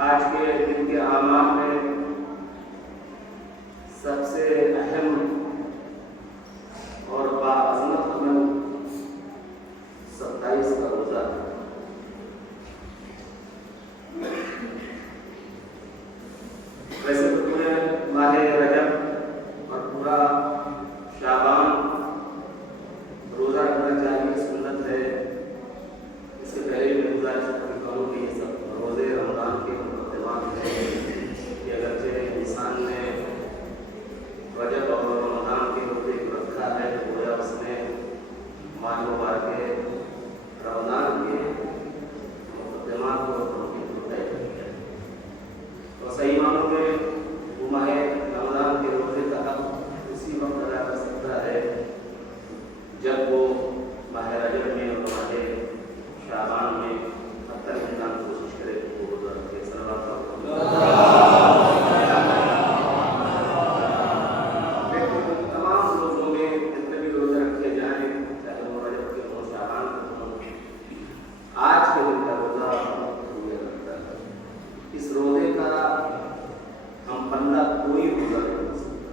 آج کے دن کے اعمال میں سب سے اہم اور باعظمت عمل 27 کا روزہ ہے۔ ویسے تو پورے ماہ رجب اور پورا شعبان روزہ رکھنا چاہیے، سنت ہے۔ اس سے پہلے بھی گزارش کروں کہ یہ سب روزے رمضان کے مقدمات ہیں کہ اگرچہ انسان نے رجب اور رمضان کے روزے کو رکھا ہے تو گویا اس نے ماہ مبارک رمضان کے مقدمات کو طے کر دیا، اور صحیح معنوں میں وہ ماہ رمضان کے روزے کا حق اسی وقت ادا کر سکتا ہے جب وہ ماہ رجب میں اور ماہ شعبان میں اب تک انسان کوشش کرے کہ وہ روزہ رکھے۔ لیکن تمام روزوں میں جتنے بھی روزے رکھے جائیں، چاہے وہ رجب کے ہوں شعبان کے ہوں، آج کے دن کا روزہ روزے رکھتا ہے۔ اس روزے کا ہم بندہ کوئی روزہ نہیں رکھ سکتا،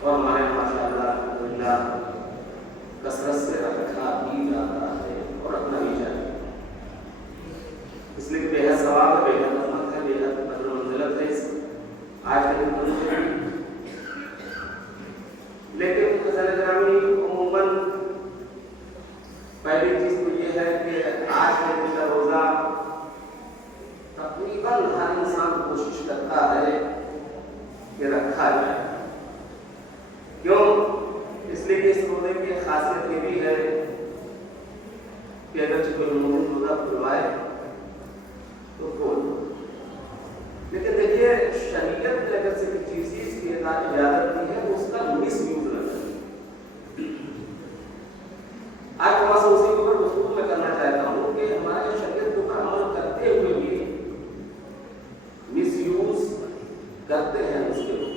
اور ہمارے ماشاء اللہ کثرت سے رکھا بھی جاتا ہے اور رکھنا بھی چاہیے، اس لیے بے حد ثواب ہے، بے حد رحمت ہے، بے حد قدر و منزلت ہے اس آج کے دن میں۔ لیکن حضرت گرامی عموماً پہلی چیز تو یہ ہے کہ آج کے دن کا روزہ تقریباً ہر انسان کوشش کرتا ہے کہ رکھا جائے۔ کیوں؟ اس لیے کہ اس روزے کی خاصیت یہ بھی ہے کہ اگر کوئی مومن روزہ کھلوائے تو کھول، لیکن دیکھیے شریعت نے اگر سے چیز کی اجازت دی ہے وہ اس کا مس یوز نہ کرے۔ آج وہاں سے اسی کے اوپر گفتگو میں کرنا چاہتا ہوں کہ ہمارے شریعت کے اوپر عمل کرتے ہوئے بھی مس یوز کرتے ہیں اس کے اوپر۔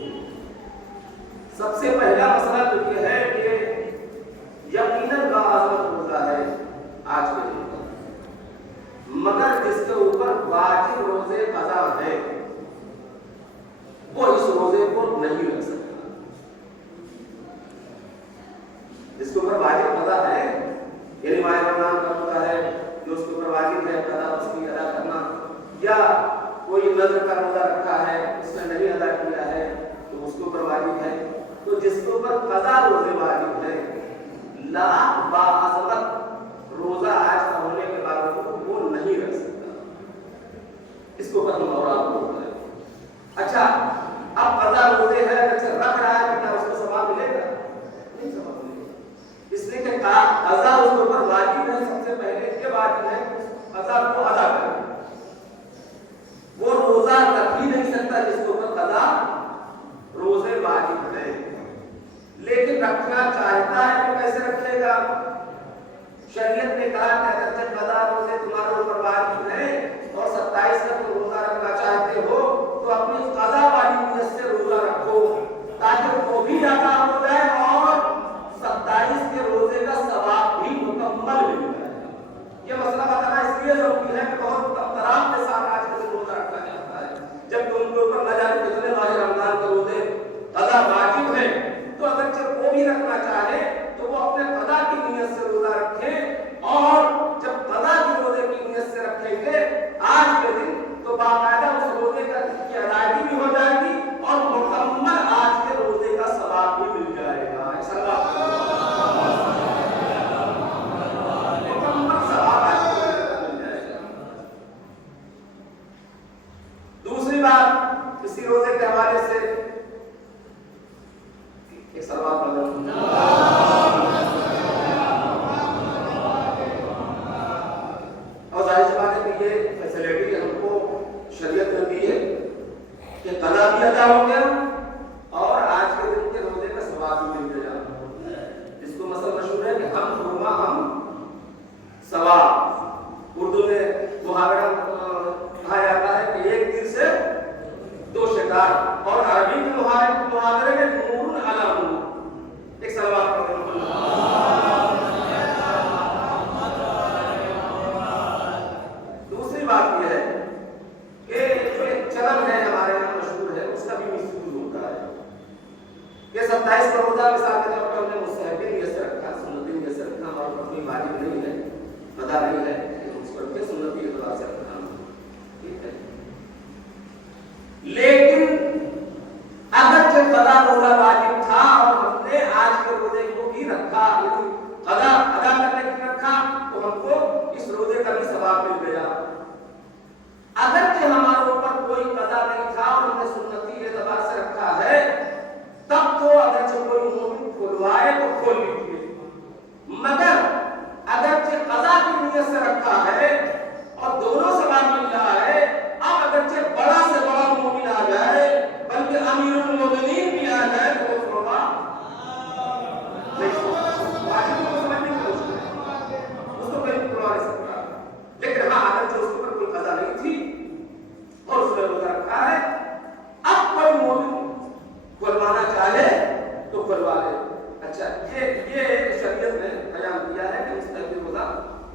سب سے پہلا مسئلہ تو یہ ہے کہ یقیناً باعظمت روزہ ہے آج کے دن کا، مگر جس کے اوپر واجب روزے قضا ہے وہ اس روزے کو نہیں رکھ سکتا۔ جس کے اوپر واجب قضا ہے، یعنی ماہ رمضان کا روزہ ہے جو اس کے اوپر واجب ہے قضا اس کی ادا کرنا، یا کوئی نذر کا روزہ رکھا ہے اس نے نہیں ادا کیا ہے تو اس کے اوپر واجب ہے، تو جس کے اوپر قضا روزے واجب ہے لاکھ باعظمت روزہ آج کا ہونے کے باوجود وہ نہیں رکھ سکتا۔ اس کو اوپر ہم اور آپ کو بتائیں۔ اچھا، اب قضا روزے ہے، اگر رکھ رہا ہے کیا اس کو ثواب ملے گا؟ نہیں ثواب ملے گا، اس لیے کہ قضا اس کے اوپر واجب ہے۔ سب سے پہلے یہ واجب ہے کہ اس قضا کو ادا کرے۔ وہ روزہ رکھ ہی نہیں سکتا جس کے اوپر قضا روزے واجب ہے، لیکن رکھنا چاہتا ہے تو کیسے رکھے گا؟ شریعت نے کہا کہ اگر جب قضا روزے تمہارے اوپر واجب ہے اور 27 کا تم روزہ رکھنا چاہتے ہو تو اپنی قضا والی نیت سے روزہ رکھو تاکہ وہ بھی ادا ہو جائے اور 27 کے روزے کا ثواب بھی مکمل مل جائے۔ یہ مسئلہ بتانا اس لیے ضروری ہے کہ بہت احترام کے ساتھ آج کے دن روزہ رکھا جاتا ہے، جبکہ ان کے اوپر نہ جانے کتنے ماہ رمضان کے روزے قضا واجب ہے، تو اگر جب وہ بھی رکھنا چاہے تو وہ اپنے قضا کی نیت سے روزہ رکھے، اور جب قضا کی روزے کی نیت سے رکھیں گے آج کے دن تو باقاعدہ اس روزے کی ادائیگی بھی ہو جائے گی اور مکمل آج کے روزے کا ثواب بھی مل جائے گا۔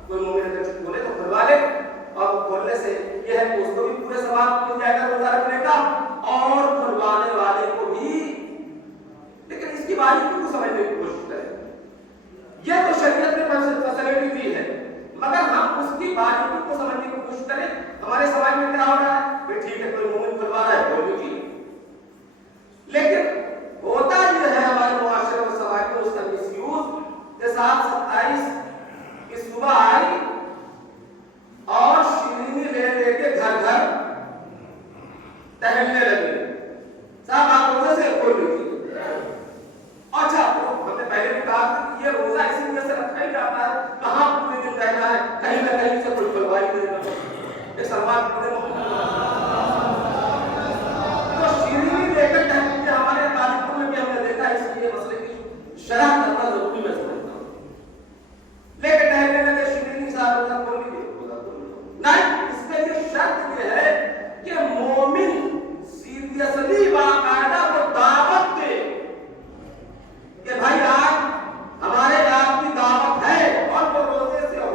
कोई मोमिन अगर खोले तो खुलवा ले, और खोलने से ये है कि उसको भी पूरे सवाब मिल जाएगा रोजा रखने का, और खुलवाने वाले को भी। लेकिन इसकी बारीकी को समझने की कोशिश करें। ये तो शरीयत ने फैसिलिटी दी है, मगर हम उसकी बारीकी को समझने की कोशिश करें। हमारे समाज में क्या हो रहा है, भाई ठीक है कोई मोमिन खुलवा रहा है, कोई भी, लेकिन होता ये है हमारे मुआशरे और समाज में उसका मिसयूज। 27 की सुबह आई और शीरीनी ले के घर घर टहलने लगे। साहब आप रोजे से खोल लीजिए। अच्छा, तो हमने पहले भी कहा कि ये रोजा इसी वजह से रखा ही जाता है, कहाँ पूरे दिन रहना है, कहीं ना कहीं से कोई खुलवा ही देगा। एक सलमान तो शीरीनी लेकर टहलते हमारे तालिबों में भी हमने देखा, इसलिए मसले की शरह करना जरूरी मैं समझता हूँ। लेकर टहलने लगे, शीरीनी साहब रोजा खोल लीजिए, नहीं, इसके लिए शर्त यह है कि मोमिन सीरियसली बाकायदा को दावत दे कि भाई आज हमारे आपकी दावत है, और वो रोजे से हो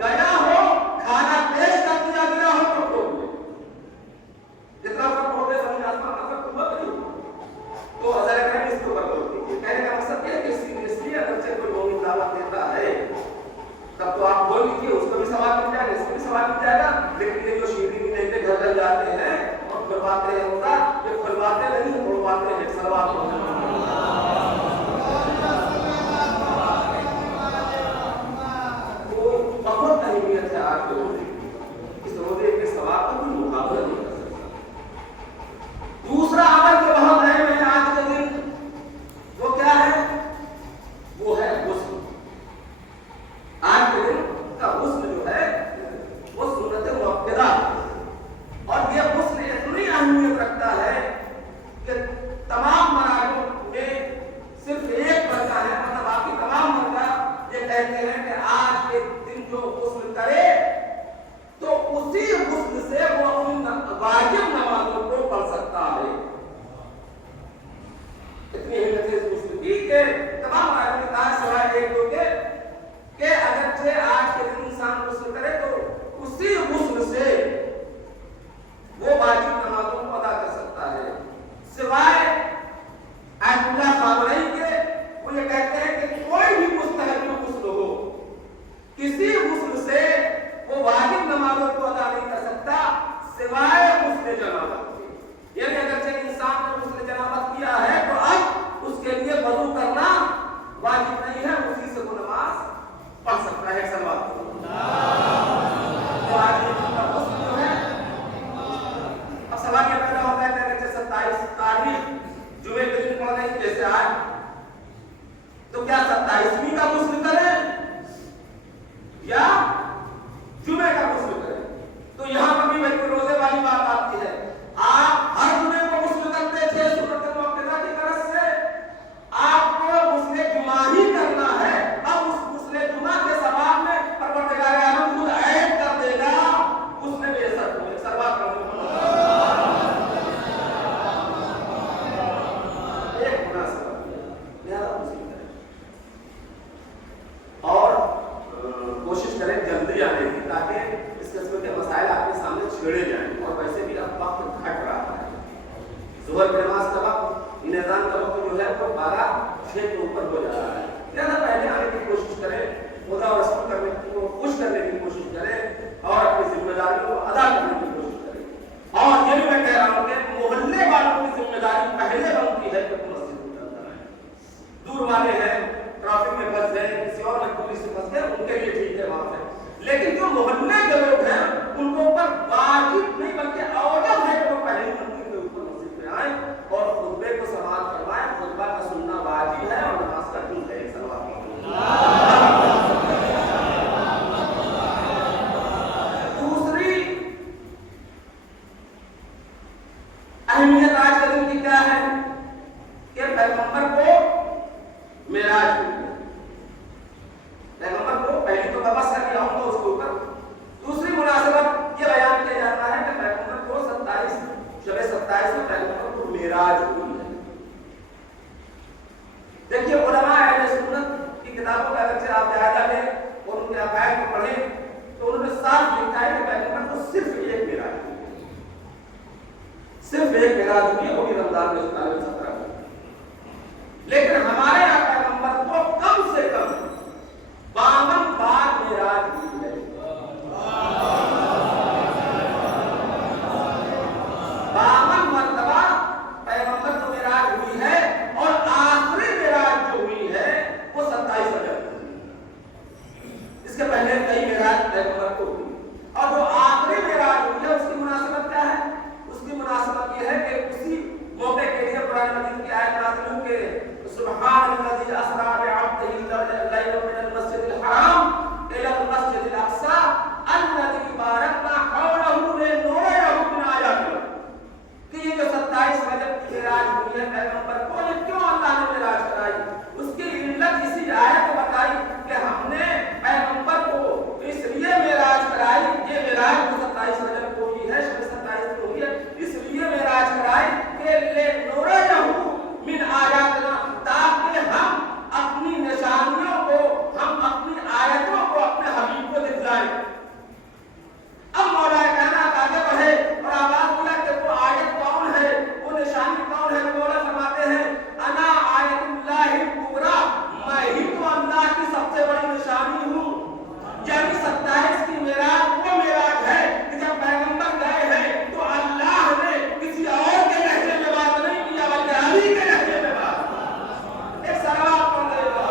गया हो, खाना पेश कर दिया गया हो तो खोल दे। जितना सब खोल दे समझ आसमान का सब खुला नहीं, तो हज़रत अकरम इसके ऊपर बोल दीजिए। कहने का मकसद ये है कि सीरियसली अगर से कोई मोमिन दावत देता है तब तो आप बोल लीजिए, उसको भी सवाल मिल जाएगा, इसको भी सवाल मिल जाएगा। लेकिन ये जो शीरीनी लेके घर घर जाते हैं और खुलवाते हैं रोजा, ये खुलवाते नहीं, खुलवाते हैं सलवात को। तो बहुत अहमियत है आज के रोजे की। इस रोजे के सवाब का कोई मुकाबला नहीं कर सकता। दूसरा अमल जो बहुत अहम है आज के दिन, वो क्या है, वो है गुस्ल। आज के दिन का गुस्ल जो है वो सुन्नत मुअक्कदा, और ये गुस्ल इतनी अहमियत रखता है कि तमाम मराहिल में सिर्फ एक मरका है, मतलब बाकी तमाम मरका ये कहते हैं कि आज के दिन जो गुस्ल करे तो उसी गुस्ल से वो अपनी वाजिब नमाजों को पढ़ सकता है। इतनी हिम्मत है इस गुस्ल की कि तमाम मराहिल में कहा सिवाय एक दो के अगर से आज के दिन इंसान गुस्ल करे तो उसी गुस्ल से वो वाजिब नमाजों को अदा कर सकता है। सिवाय अब्दुल्लाह खाबरई के, वो ये कहते हैं कि कोई भी मुस्तहब गुस्ल हो, किसी गुस्ल से वो वाजिब नमाजों को अदा नहीं कर सकता सिवाय गुस्ल जनाबत के। यानी अगर से इंसान ने गुस्ल जनाबत किया है तो अब उसके लिए वजू करना वाजिब नहीं है, उसी से वो नमाज पढ़ सकता है। सवाल तो आज का गुस्ल जो है, अब सवाल ये पैदा होता है कि 27 तारीख जुमे के दिन पड़ गई जैसे आज, तो क्या 27वीं का गुस्ल करें या जुमे का गुस्ल करें? तो यहाँ पर भी वही रोजे वाली बात आती है। आप हर जुमे को गुस्ल करते थे सुन्नत मुअक्कदा की तरफ से, आपको गुस्ले जुमा ही करना है। अब उस गुस्ले जुमा के सवाब में परवरदिगार आलम खुद ऐड कर देगा उसने बेअसर को सरवा कर एक मुनासिबत लिहाजा गुस्ल करें और कोशिश करें जल्दी आने की, ताकि इस किस्म के मसाइल आपके सामने छेड़े जाएं। और वैसे भी अब वक्त घट रहा है, ज़ुहर की नमाज का वक्त, निज़ाम का वक्त जो है वो 12:06 के ऊपर हो जा रहा है। ज़्यादा पहले आने की कोशिश करें, खुदा और रसूल करने को खुश करने की कोशिश करें और अपनी जिम्मेदारियों को अदा करने की कोशिश करें। और ये भी मैं कह रहा हूँ कि मोहल्ले वालों की जिम्मेदारी पहले बनती है कि मस्जिद में चलता है। दूर वाले हैं, ट्रैफिक में फंस गए, किसी और मजबूरी से फंस गए, उनके लिए ठीक है वहां पे, लेकिन जो मोहल्ले के लोग हैं उनको ऊपर वाजिब नहीं बल्कि औजब है कि वो पहले मंदिर के ऊपर मस्जिद में आए और खुतबे को समाअत करवाएं। खुतबा का सुनना वाजिब है और नमाज का जुज़ है। दूसरी अहमियत आज के दिन की क्या है कि पैगंबर को मेराज पैगंबर को पहले तो बस कर दिया उसके ऊपर। दूसरी 17 میں, لیکن ہمارے یہاں پیغمبر کو کم سے کم 52 بار معراج ہوئی ہے. 52 مرتبہ پیغمبر کو معراج ہوئی ہے, اور آخری معراج جو ہوئی ہے وہ 27 رجب. اس کے پہلے کئی معراج پیغمبر کو ہوئی, اور جو آخری معراج ہوئی ہے اس کی مناسبت کیا ہے؟ اس کی مناسبت یہ ہے کہ اسی موقع کے لیے قرآن مجید کی آیت نازل ہوئی کہ سبحان الذی اسری بعبدہ لیلا من المسجد الحرام الی المسجد الاقصی الذی بارکنا حولہ لنریہ من آیاتنا. کہ یہ جو 27 رجب کی معراج ہوئی ہے پیغمبر کو, یہ کیوں اللہ نے معراج کرائی؟ اس کی علت اسی آیت میں بتائی کہ ہم نے پیغمبر کو اس لیے معراج کرائی, یہ معراج جو 27 رجب کو ہوئی ہے, شب 27 کو ہوئی ہے, اس لیے معراج کرائی کہ لنریہ من آیاتنا, تاکہ ہم اپنی نشانیوں کو, ہم اپنی آیتوں کو اپنے حبیب کو دکھلائیں. اب مولا کائنات آگے بڑھے اور آواز بولا کہ وہ آیت کون ہے, وہ نشانی کون ہے؟ مولا فرماتے ہیں انا آیت اللہ الکبریٰ, میں ہی تو اللہ کی سب سے بڑی نشانی ہوں. یعنی 27 کی معراج وہ معراج ہے کہ جب پیغمبر گئے ہیں تو اللہ نے کسی اور کے لہجے میں بات نہیں کیا, بلکہ علی کے لہجے میں بات. ایک سوال پڑھ دے گا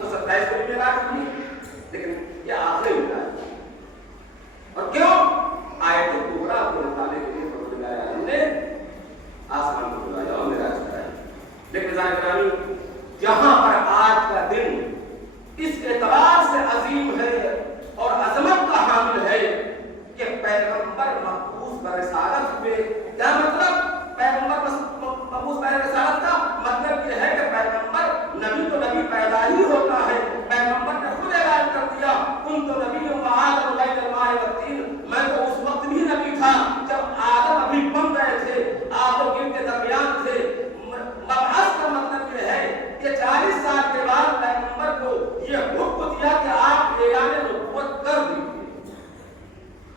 تو 27 کو معراج ہوئی, لیکن یہ آخری معراج. اور کیوں؟ آیت کبریٰ کو نکالنے کے لیے پروردگار عالم نے آسمان کو بلایا اور معراج کرایا. لیکن ذرا گرامی, جہاں پر آج کا دن اس اعتبار سے عظیم ہے اور عظمت کا حامل ہے کہ پیغمبر مقبوض برسالت ہوئے. کیا مطلب پیغمبر مقبوض برسالت کا مطلب یہ ہے کہ پیغمبر نبی تو نبی پیدا ہی ہوتا ہے. پیغمبر نے خود اعلان کر دیا کن تو نبی وآدم بین الماء والطین, میں تو اس وقت بھی نبی تھا جب آدم ابھی بن رہے تھے, آب و گل کے درمیان تھے. مبعث کا مطلب یہ ہے کہ 40 سال کے بعد پیغمبر کو یہ حکم دیا کہ آپ اعلان نبوت کر دیجیے,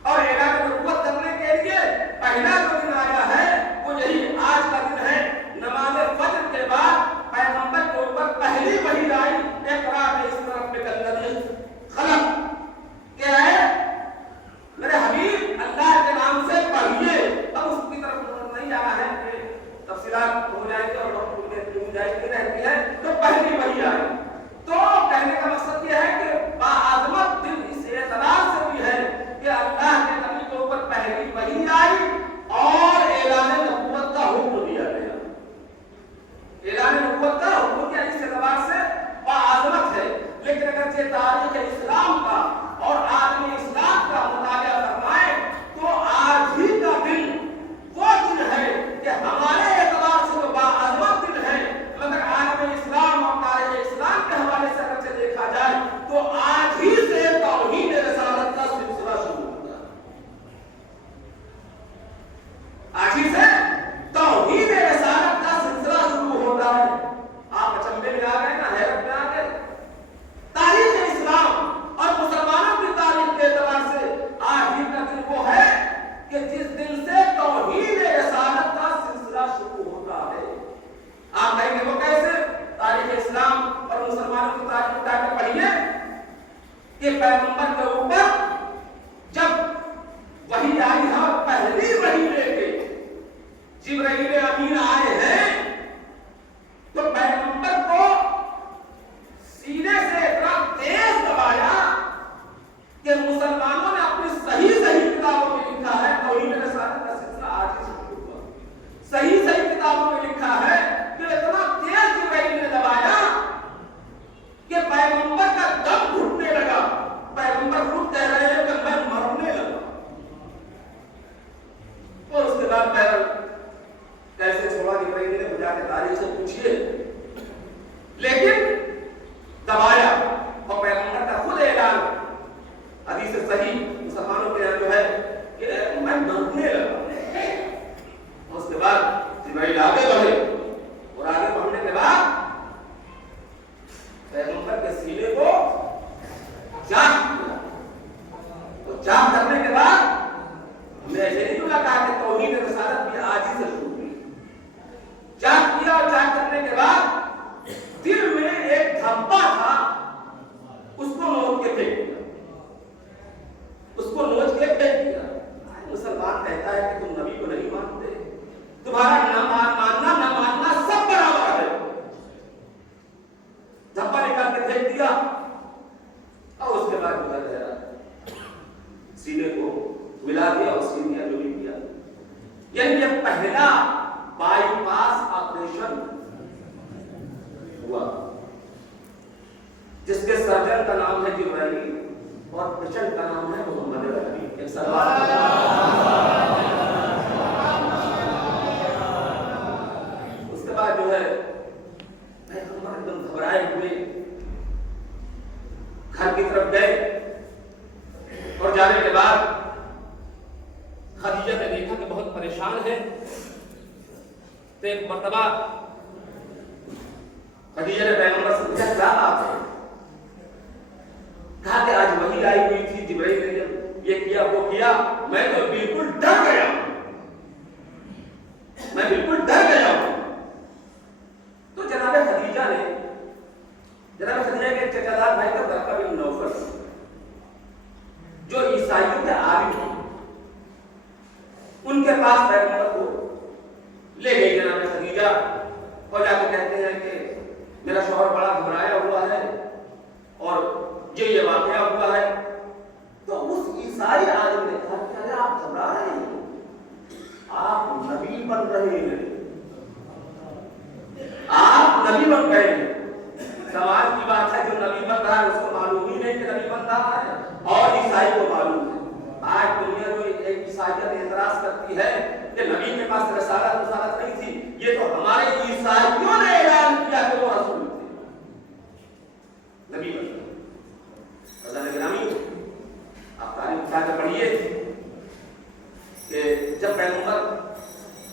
اور اعلان نبوت کرنے کے لیے پہلا جو دن آیا ہے وہ یہی آج کا دن ہے. نماز فجر کے بعد پیغمبر کے اوپر پہلی وحی آئی, اقرا باسم ربک الذی خلق, کیا ہے میرے حبیب اللہ کے نام سے پڑھیے. اب اس کی طرف نہیں آ رہا ہے کہ تفصیلات ہو جائیں گے اور وقت کی گنجائش نہیں رہتی ہے, تو پہلی وحی آئی. تو کہنے کا مقصد یہ ہے کہ باعظمت دن اس اعتبار سے بھی ہے کہ اللہ کے نبی کے اوپر پہلی وحی آئی اور اعلان نبوت کا حکم دیا گیا. اعلان نبوت کا حکم دیا اس اعتبار سے باعظمت ہے. لیکن اگر یہ تاریخ اسلام کا اور عالم اسلام کا مطالعہ فرمائے تو آج ہی کا دن وہ دن ہے کہ ہمارے اعتبار سے تو باعظمت دن ہے, مگر عالم اسلام اور تاریخ اسلام کے حوالے سے اگر سے دیکھا جائے تو آج ہی سے توحید رسالت کا سلسلہ شروع ہوتا ہے. آج ہی سے توحید رسالت کا سلسلہ شروع ہوتا ہے. آپ اچنبے میں آ گئے نا, حیرت میں آ گئے. تاریخ اسلام اور مسلمانوں کی تاریخ کے اعتبار سے آج ہی کا دن وہ ہے کہ جس دن سے توحید رسالت کا سلسلہ شروع ہوتا ہے. آپ کہیں گے وہ کیسے؟ تاریخ اسلام اور مسلمانوں کی تاریخ اٹھا کے پڑھیے کہ پیغمبر کے اوپر جب وحی آئی ہے اور پہلی وحی لے کے جبرائیل امین آئے ہیں تو پیغمبر کو سینے سے اتنا تیز دبایا کہ مسلمانوں نے اپنی صحیح کتابوں میں لکھا ہے توحید رسالت کا سلسلہ آج ہی شروع ہوا. صحیح کتابوں میں لکھا ہے کہ اتنا تیز جبرائیل نے دبایا کہ پیغمبر کا دم گھٹنے لگا. پیغمبر خود کہہ رہے ہیں کہ میں مرنے لگا. اور اس کے بعد کیسے چھوڑا جبرائیل نے بجا کے تاریخ سے پوچھیے, لیکن دبایا. اور پیغمبر کا خود اعلان حدیث صحیح مسلمانوں کے جو ہے کہ میں مرنے لگا. اس کے بعد جبرائیل آگے بڑھے اور آگے بڑھنے کے بعد پیغمبر کے سینے کو جاگ کیا. تو جاگ کرنے کے بعد ہوا جس کے سرجن کا نام ہے جبرائیل اور پیشنٹ کا نام ہے محمد عربی. ایک سوال اس کے بعد جو ہے پیغمبر ایک دم گھبرائے ہوئے گھر کی طرف گئے اور جانے کے بعد خدیجہ نے دیکھا کہ بہت پریشان ہے. تو ایک مرتبہ خدیجہ نے پیغمبر سے پوچھا کیا بات ہے؟ کہا کہ آج وحی آئی ہوئی تھی، جبرائیل نے یہ کیا وہ کیا، میں تو بالکل ڈر گیا ہوں، میں بالکل ڈر گیا ہوں. تو جناب خدیجہ کے چچا بھائی کا ورقہ بن نوفل جو عیسائیوں کے عالم ہیں ان کے پاس پیغمبر کو لے گئی جناب خدیجہ اور جا کے کہتے ہیں کہ میرا شوہر بڑا گھبرایا ہوا ہے اور یہ واقعہ ہوا ہے. تو اس عیسائی عالم نے کہا کہ ارے آپ گھبرا رہے ہیں، آپ نبی بن رہے ہیں، آپ نبی بن گئے ہیں. سوال کی بات ہے جو نبی بن رہا ہے اس کو معلوم ہی نہیں کہ نبی بن رہا ہے اور عیسائی کو معلوم ہے. آج دنیا جو ایک عیسائیت اعتراض کرتی ہے کہ نبی کے پاس رسالت نہیں تھی، یہ تو ہمارے عیسائیوں نے اعلان کیا کہ وہ رسول تھے، نبی بن گئے. گرامی آپ تاریخ اٹھا کے پڑھیے کہ جب پیغمبر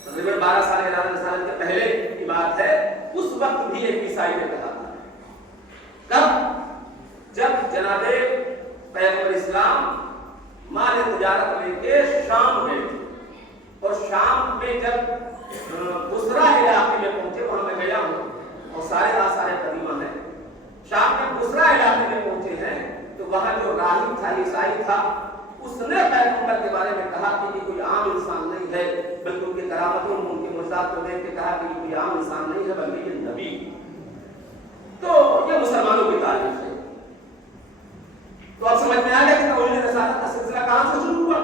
تقریباً 12 سال اعلان رسالت کے پہلے کی بات ہے، اس وقت بھی ایک عیسائی نے کہا تھا. کب؟ جب جناب پیغمبر اسلام مال تجارت لے کے شام گئے اور شام میں جب بصرہ علاقے میں پہنچے، وہاں میں گیا ہوں اور سارے آثار قدیمہ ہیں، شام میں بصرہ علاقے میں پہنچے ہیں تو وہاں جو راہب تھا، عیسائی تھا، اس نے پیغمبر کے بارے میں کہا کہ یہ کوئی عام انسان نہیں ہے، بلکہ ان کی کرامتوں ان کے معجزات کو دیکھ کے کہا کہ یہ کوئی عام انسان نہیں ہے بلکہ یہ نبی. تو یہ مسلمانوں کی تاریخ ہے. تو اب سمجھ میں آ گیا کہ توحید رسالت کا سلسلہ کہاں سے شروع ہوا.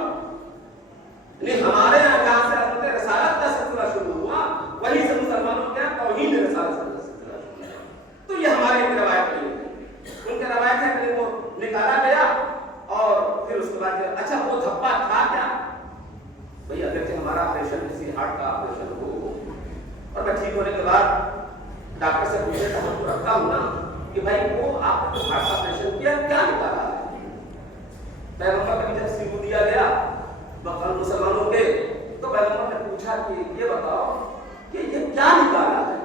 یعنی ہمارے یہاں جہاں سے حضرت رسالت کا سلسلہ شروع ہوا وہیں سے مسلمانوں کے یہاں توحید رسالت کا سلسلہ شروع ہوا. تو یہ ہمارے ایک روایت نہیں ہے، ان کے روایت ہے کہ وہ نکالا گیا اور پھر اس کے بعد اچھا وہ دھپا تھا کیا بھئی؟ اگرچہ ہمارا آپریشن کسی ہارٹ کا آپریشن ہو اور میں ٹھیک ہونے کے بعد ڈاکٹر سے پوچھے تو ہم کو رکھتا ہوں نا کہ بھائی وہ آپ نے ہارٹ کا آپریشن کیا، کیا نکالا ہے؟ پیغمبر کا جب سیکھو دیا گیا بقال مسلمانوں کے تو پیغمبر نے پوچھا کہ یہ بتاؤ کہ یہ کیا نکالا ہے؟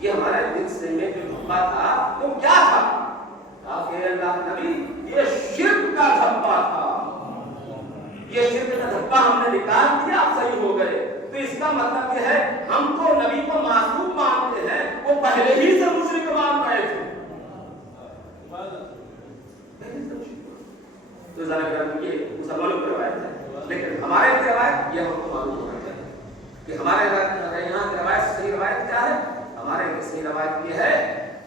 یہ ہمارے دل سے میں جو دھپا تھا وہ کیا تھا؟ کہا کہ اللہ نبی یہ شرک کا دھپا تھا، یہ شرک کا دھپا ہم نے نکال دیا، آپ صحیح ہو گئے. تو اس کا مطلب یہ ہے ہم تو نبی کو معصوم مانتے ہیں، وہ پہلے ہی سے مشرک مان رہے تھے. تو ذرا یہ مسلمانوں کی روایت ہے، لیکن ہمارے کی روایت یہ ہم کو معلوم ہونا چاہیے کہ ہمارے یہاں کی روایت صحیح روایت کیا ہے. ہمارے کی صحیح روایت یہ ہے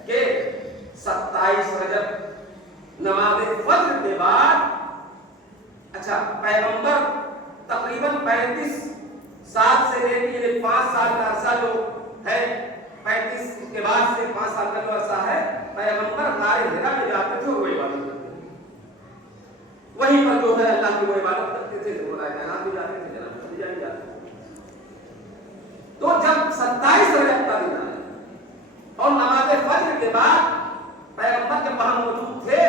کہ 27 رجب نماز فجر کے بعد، اچھا پیغمبر تقریباً 35 سال سے لے کے 5 سال کا عرصہ جو ہے، 35 کے بعد سے 5 سال کا جو عرصہ ہے، پیغمبر غار حرا میں جاتے تھے اور وہ عبادت کرتے تھے. وہیں پر جو ہے اللہ کی وہ عبادت کرتے تھے، خدائے کائنات بھی جاتے تھے، جناب خدیجہ بھی جاتے تھے. تو جب 27 رجب کا دن آیا اور نماز فجر کے بعد پیغمبر جب وہاں موجود تھے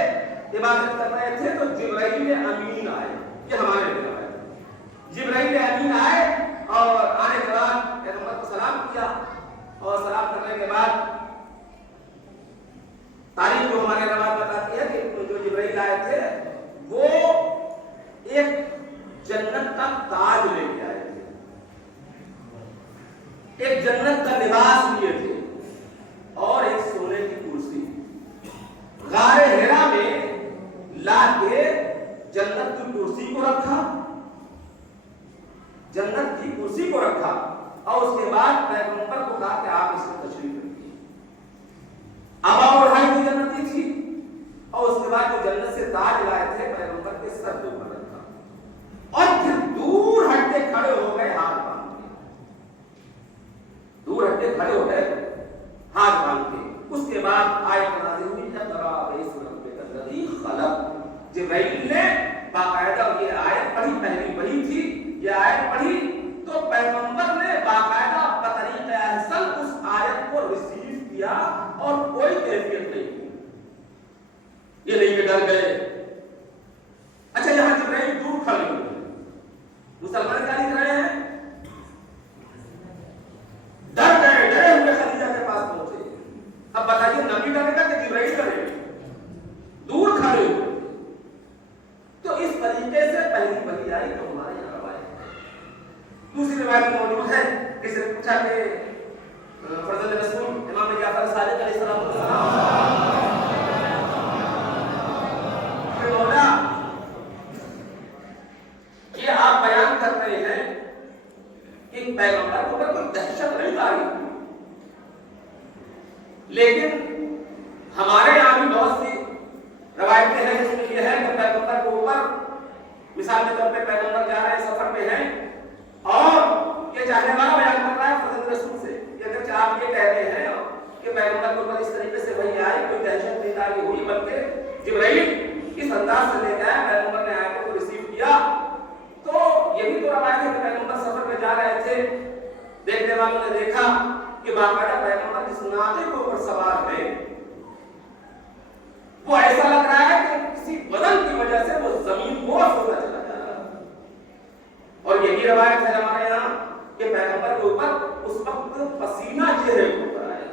عبادت کر رہے تھے تو جبرائیل امین آئے. یہ ہمارے لیے ہے، جبرائیل امین آئے اور آنے کے بعد پیغمبر کو سلام کیا اور سلام کرنے کے بعد تاریخ جو ہمارے روایت بتاتی ہے کہ جو جبرائیل آئے تھے وہ ایک جنت کا تاج لے کے آئے تھے، ایک جنت کا لباس لیے تھے اور ایک سونے کی کرسی. غار حرا میں لا کے جنت کی کرسی کو رکھا، جنت کی کرسی کو رکھا اور اس کے بعد پیغمبر کو کہا کہ آپ اس میں تشریف رکھیے. اب اور ہائی کی جنتی تھی اور اس کے بعد جو جنت سے تاج لائے تھے پیغمبر کے سر کے اوپر رکھا اور پھر دور ہٹ کے کھڑے ہو گئے ہاتھ باندھ کے. घंटे खड़े हो गए हाथ बांध के। उसके बाद आयत नाज़िल हुई इक़रा बिस्मि रब्बिकल लज़ी खलक़। जिब्राइल ने बाकायदा ये आयत पढ़ी, पहली वही थी, ये आयत पढ़ी तो पैगंबर ने बाकायदा बतरीक़े अहसन उस आयत को रिसीव किया और कोई कैफियत नहीं की। ये नहीं कि डर गए। अच्छा, यहां जिब्राइल दूर खड़े हुए, मुसलमान क्या लिख रहे हैं? डर गए, डरे हुए खदीजा के पास पहुंचे। अब बताइए नबी डरेगा कि जिब्राइल डरेगा? दूर खड़े हुए। तो इस तरीके से पहली वही आई तो हमारे यहाँ रवायत। दूसरी रिवायत मौजूद है, किसी ने पूछा कि फर्जंद रसूल इमाम जाफर सादिक अलैहिस्सलाम के मौला, ये आप बयान कर रहे हैं कि पैगंबर को कोई दहशत नहीं तारी, लेकिन हमारे यहाँ भी बहुत सी रवायतें हैं जिसमें यह है कि पैगंबर के ऊपर, मिसाल के तौर पे पैगंबर जा रहे हैं, सफर पे हैं और ये चाहने वाला बयान कर रहा है फर्जंद रसूल से कि अगर आप ये कह रहे हैं कि पैगंबर के ऊपर इस तरीके से वही आई, कोई दहशत नहीं तारी हुई, बल्कि जिब्राइल इस अंदाज से लेकर आया, पैगंबर ने आयत को रिसीव किया, तो यही तो रवायत है कि पैगंबर सफर में जा रहे थे, देखने वालों ने देखा कि बाकायदा पैगंबर जिस नाके के ऊपर सवार है वो ऐसा लग रहा है कि किसी बदन की वजह से वो जमीन को होता चला जा रहा है। और यही रवायत है हमारे यहाँ कि पैगंबर के ऊपर उस वक्त पसीना चेहरे के ऊपर आया।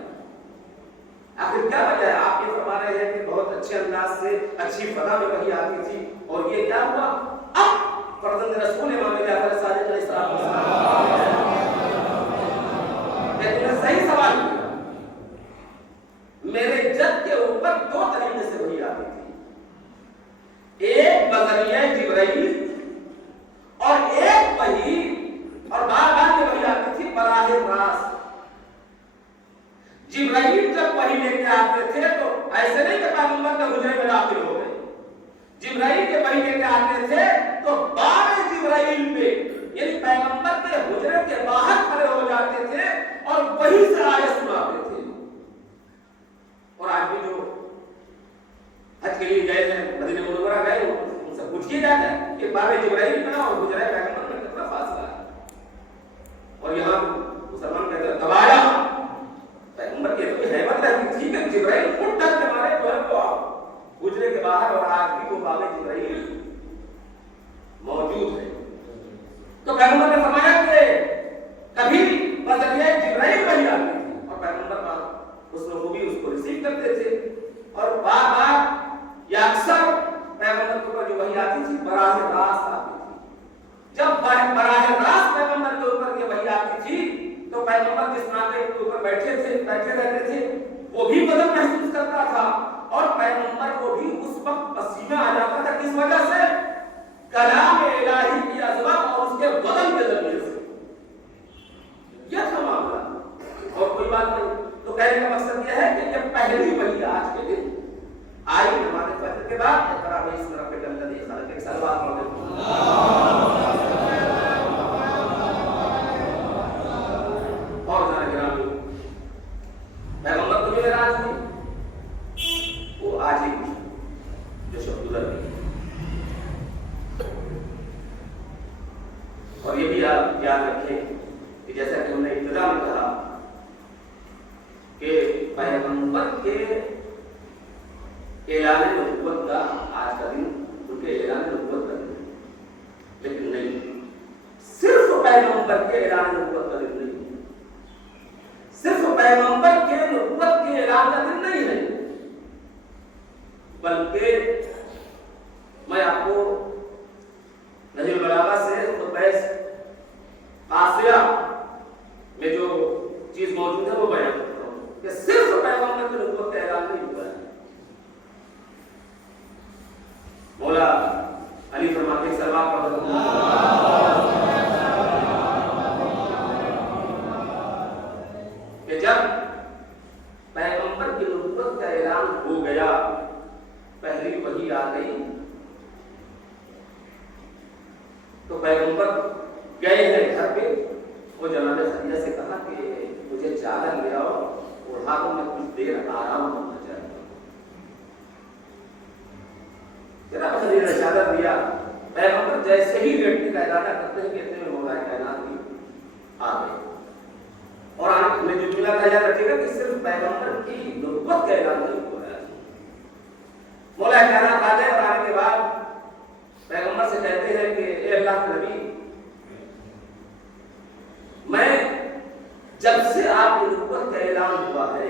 आखिर क्या वजह है? आप ये फरमा रहे हैं कि बहुत अच्छे अंदाज से अच्छी फजा में वही आती थी, और ये क्या हुआ? अब फर्जंद रसूल इमाम जाफर सादिक अलैहिस्सलाम ने सही सवाल किया। मेरे जद के ऊपर दो तरीके से वही आती थी, एक बज़रिया जिब्राइल और एक वही, और बार बार ये वही आती थी बराहे रास्त। जिब्राइल जब वही लेके आते थे तो ऐसे नहीं कि पैगंबर के हुजरे में दाखिल हो गए, जिब्राइल के वही लेके आते थे तो बारे जिब्राइल पे यानी पैगंबर के हुजरे के बाहर खड़े हो जाते थे और वही से आयत सुनाते थे। और आज भी जो हज के लिए गए हैं, मदीना मुनव्वरा गए, उनसे पूछिए जाता है कि बारे जिब्राइल का और हुजरे पैगंबर में कितना फासला है। और यहाँ मुसलमान कहते हैं दबाया पैगंबर की तो हैबत रहती थी कि जिब्राइल खुद डर के मारे जो है वो हुजरे के बाहर, और आज भी वो बाबे जिब्राइल मौजूद है। तो पैगंबर ने फरमाया कि कभी बज़रिया जिब्राइल वही आती थी और पैगंबर का उसमें वो भी उसको रिसीव करते थे, और बार बार या अक्सर पैगंबर के ऊपर जो वही आती थी बराह रास्त आती थी। जब बराह रास्त पैगंबर के ऊपर ये वही आती थी तो पैगंबर जिस नाके के ऊपर बैठे रहते थे वो भी बदन महसूस करता था, और पैगंबर को भी उस वक्त पसीना आ जाता था। किस वजह से? कलाम इलाही की अज़मत और उसके बदन के जरिए से। यह था मामला, और कोई बात नहीं। तो कहने का मकसद यह है कि जब पहली वही आज के दिन आई नमाज़ फजर के बाद, इक़रा बिस्मि रब्बिकल लज़ी खलक़, एक सलवात पढ़ो। और जाने गिरामी पैगंबर को मेराज हुई, वो आज ही जो शब गुजर गई। और ये भी आप याद रखें कि जैसा कि हमने इब्तिदा में कहा कि पैगंबर के ऐलान नबुव्वत का आज का दिन उनके ऐलान नबुव्वत का दिन, लेकिन नहीं, सिर्फ पैगंबर के ऐलान नबुव्वत का दिन नहीं, सिर्फ पैगंबर के नबुव्वत के ऐलान का दिन नहीं है, बल्कि मैं आपको नज़्मुल बलागा से खुतबा कासिया में जो चीज मौजूद है वो बयान करता हूं कि सिर्फ पैगंबर के नबुव्वत का ऐलान नहीं हुआ है। मौला अली फरमाते हैं सल्लल्लाहु अलैहि वसल्लम कि जब पैगंबर की नबुव्वत का ऐलान हो गया, पहली वही आ गई, तो पैगंबर गए हैं घर पे, वो जनाब खदीजा से कहा कि मुझे चादर ले आओ और हाथों में कुछ देर आराम करना चाहिए। जरा खलील ने चादर दिया, पैगंबर जैसे ही व्यक्ति का इरादा करते हैं कहते हैं मौला कायनात भी आ गए। और आज में जो जुमला का याद रखिएगा कि सिर्फ पैगंबर की नबूवत का ऐलान नहीं हुआ है, मौला कायनात आ गए और आने के बाद पैगंबर से कहते हैं कि ए अल्लाह के नबी, मैं जब से आपकी नबूवत का ऐलान हुआ है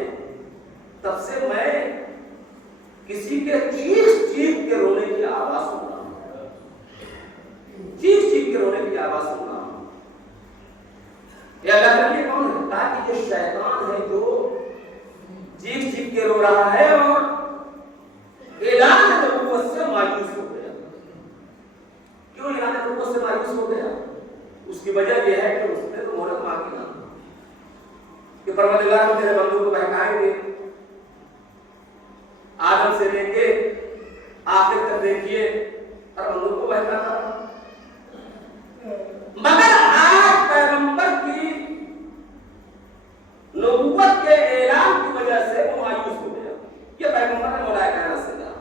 तब से मैं किसी के चीख के रोने की आवाज सुन रहा हूं, चीख के रोने की आवाज सुन रहा हूं। ये अल्लाह के नबी कौन है? कहा कि ये शैतान है जो चीख के रो रहा है और ऐलान नबूवत से मायूस हो गया। क्यों ऐलान नबूवत से मायूस हो गया? उसकी वजह यह है कि उसने तो मोहलत मांगी ना कि परवरदिगार हम तेरे बंदों को बहकाएंगे, आदम से लेके आखिर तक देखिए और बंदों को बहकाता। मगर आज पैगंबर की नबूवत के ऐलान की वजह से वो मायूस हो गया। ये पैगंबर ने मौला कायनात से कहा।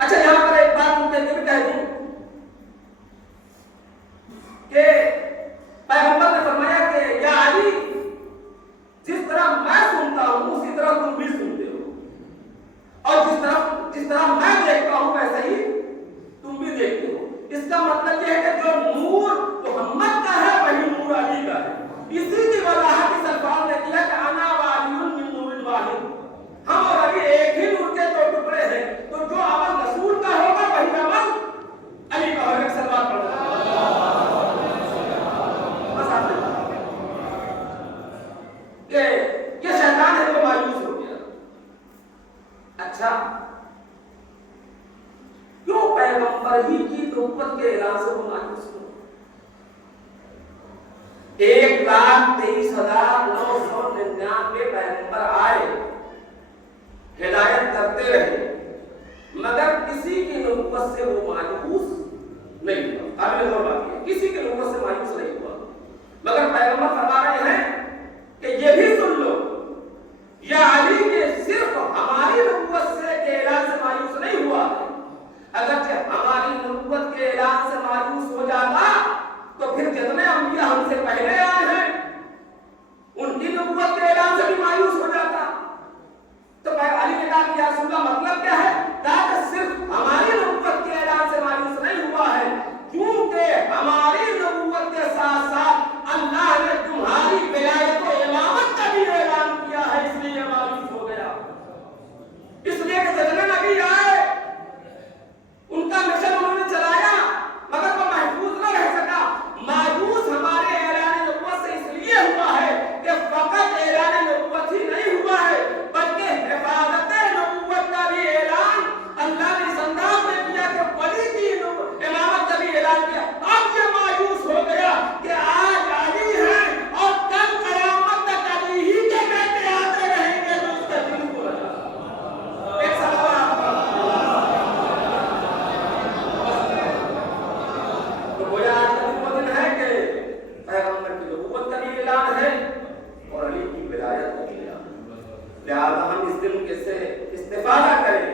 अच्छा, यहां पर एक बात मुझे भी कह दूं कि पैगंबर ने फरमाया कि या अली, जिस तरह मैं सुनता हूं उसी तरह तुम भी सुनते हो, और जिस तरह मैं देखता हूं वैसे ही तुम भी देखते हो। इसका मतलब यह है कि जो नूर मोहम्मद का है वही नूर अली का है। इसी की वजाहत इस अल्फाज ने किया कि अना वालियुन मिन नूरिल वाहिद, हम और अली एक ही नूर के दो टुकड़े हैं। तो जो अमल रसूल का होगा वही अमल अली का होगा। सल्लल्लाहु अलैहि वसल्लम ये शैतान है जो मायूस हो गया। अच्छा, क्यों पैगंबर ही की नबूवत के ऐलान से वो मायूस हो? 1,23,999 पैगंबर आए, हिदायत करते रहे, मगर किसी की नबूवत से वो मायूस नहीं हुआ। काबिल गौर बात है, किसी की नबूवत से मायूस नहीं हुआ। मगर पैगंबर फरमा रहे हैं कि ये भी सुन लो, या अली के सिर्फ हमारी नबूवत से के ऐलान से मायूस नहीं हुआ। अगर हमारी नबूवत के ऐलान से मायूस हो जाता तो फिर जितने अंबिया हमसे पहले आए हैं उनकी नबूवत के ऐलान से भी मायूस हो जाता। तो अली ने कहा कि या रसूल अल्लाह, मतलब क्या है? कहा कि सिर्फ हमारी नबूवत के ऐलान से मायूस नहीं हुआ है, क्योंकि हमारी नबूवत के साथ साथ अल्लाह ने तुम्हारी विलायत और इमामत का भी ऐलान किया है, इसलिए मायूस हो गया। इसलिए कि जितने नबी आए उनका मिशन उन्होंने चलाया, मगर वो महफूज न रह सका। मायूस हमारे ऐलान नबूवत से इसलिए हुआ है कि फकत ऐलान नबूवत ही नहीं हुआ है, बल्कि हिफाजत नबूवत का भी ऐलान अल्लाह ने इस अंदाज में किया कि वली की इमामत का भी ऐलान किया। अब ये मायूस हो गया कि आज अली है और कल कयामत तक अली ही के बेटे आते रहेंगे, तो उसका दिल को लगा। एक सवाल तो गोया आज का वो दिन है कि पैगंबर की नबूवत का भी ऐलान है और अली की विलायत का भी ऐलान है। लिहाजा हम इस दिन के से इस्तिफादा करें